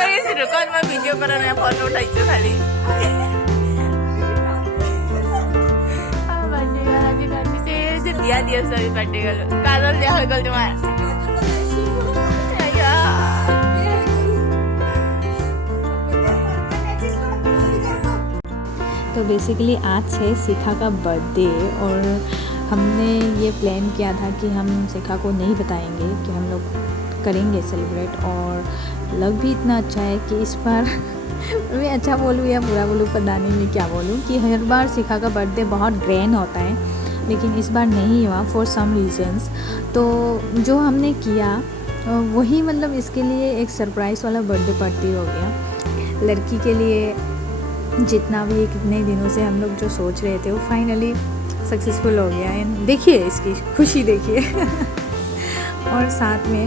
रुको मैं वीडियो पर नया फोटो उठाइछु खाली बर्थडे वाला जी गाड़ी से दिया दिया सर बर्थडे का काजल दिया हो गल तुम्हारा तो बेसिकली आज है शिखा का बर्थडे और हमने ये प्लान किया था कि हम शिखा को नहीं बताएंगे कि हम लोग करेंगे सेलिब्रेट, और लग भी इतना अच्छा है कि इस बार मैं अच्छा बोलूँ या बुरा बोलूँ पता नहीं मैं क्या बोलूँ, कि हर बार शिखा का बर्थडे बहुत ग्रैंड होता है लेकिन इस बार नहीं हुआ फॉर सम रीजंस। तो जो हमने किया वही मतलब इसके लिए एक सरप्राइज़ वाला बर्थडे पार्टी हो गया लड़की के लिए। जितना भी कितने दिनों से हम लोग जो सोच रहे थे वो फाइनली सक्सेसफुल हो गया। एंड देखिए इसकी खुशी देखिए और साथ में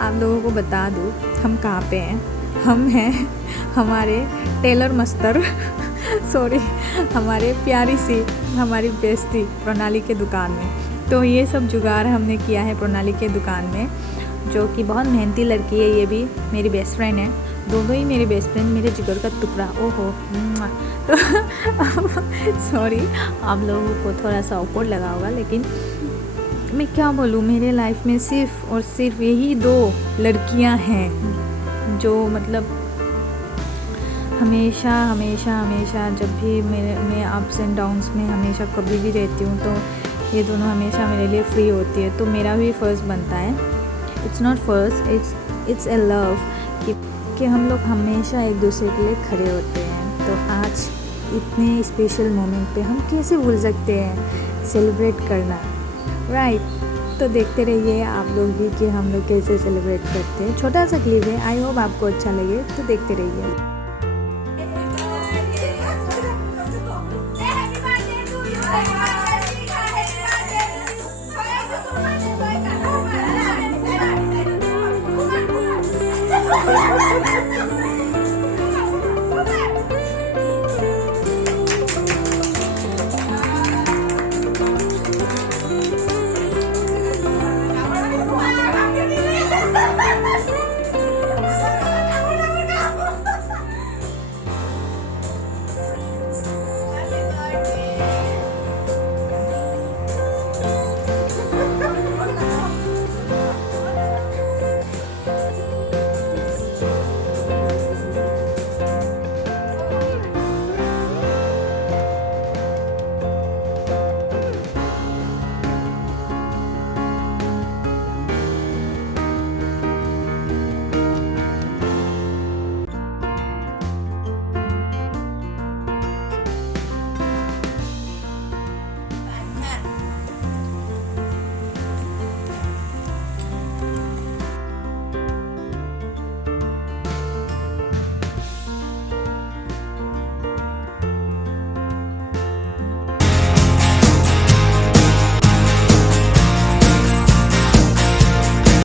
आप लोगों को बता दूँ हम कहाँ पे हैं। हम हैं हमारे टेलर मस्तर सॉरी हमारे प्यारी सी हमारी बेस्ती प्रणाली के दुकान में। तो ये सब जुगाड़ हमने किया है प्रणाली के दुकान में, जो कि बहुत मेहनती लड़की है। ये भी मेरी बेस्ट फ्रेंड है, दोनों ही मेरे बेस्ट फ्रेंड, मेरे जिगर का टुकड़ा। ओहो तो सॉरी आप लोगों को थोड़ा सा ऑकवर्ड लगा होगा, लेकिन मैं क्या बोलूँ, मेरे लाइफ में सिर्फ और सिर्फ यही 2 लड़कियां हैं जो मतलब हमेशा हमेशा हमेशा जब भी मैं अप्स एंड डाउन्स में हमेशा कभी भी रहती हूँ तो ये दोनों हमेशा मेरे लिए फ्री होती है। तो मेरा भी फ़र्ज़ बनता है, it's not first, it's a love, कि हम लोग हमेशा एक दूसरे के लिए खड़े होते हैं। तो आज इतने स्पेशल मोमेंट पे हम कैसे भूल सकते हैं सेलिब्रेट करना, राइट। तो देखते रहिए आप लोग भी कि हम लोग कैसे सेलिब्रेट करते हैं। छोटा सा क्लिप है, आई होप आपको अच्छा लगे, तो देखते रहिए।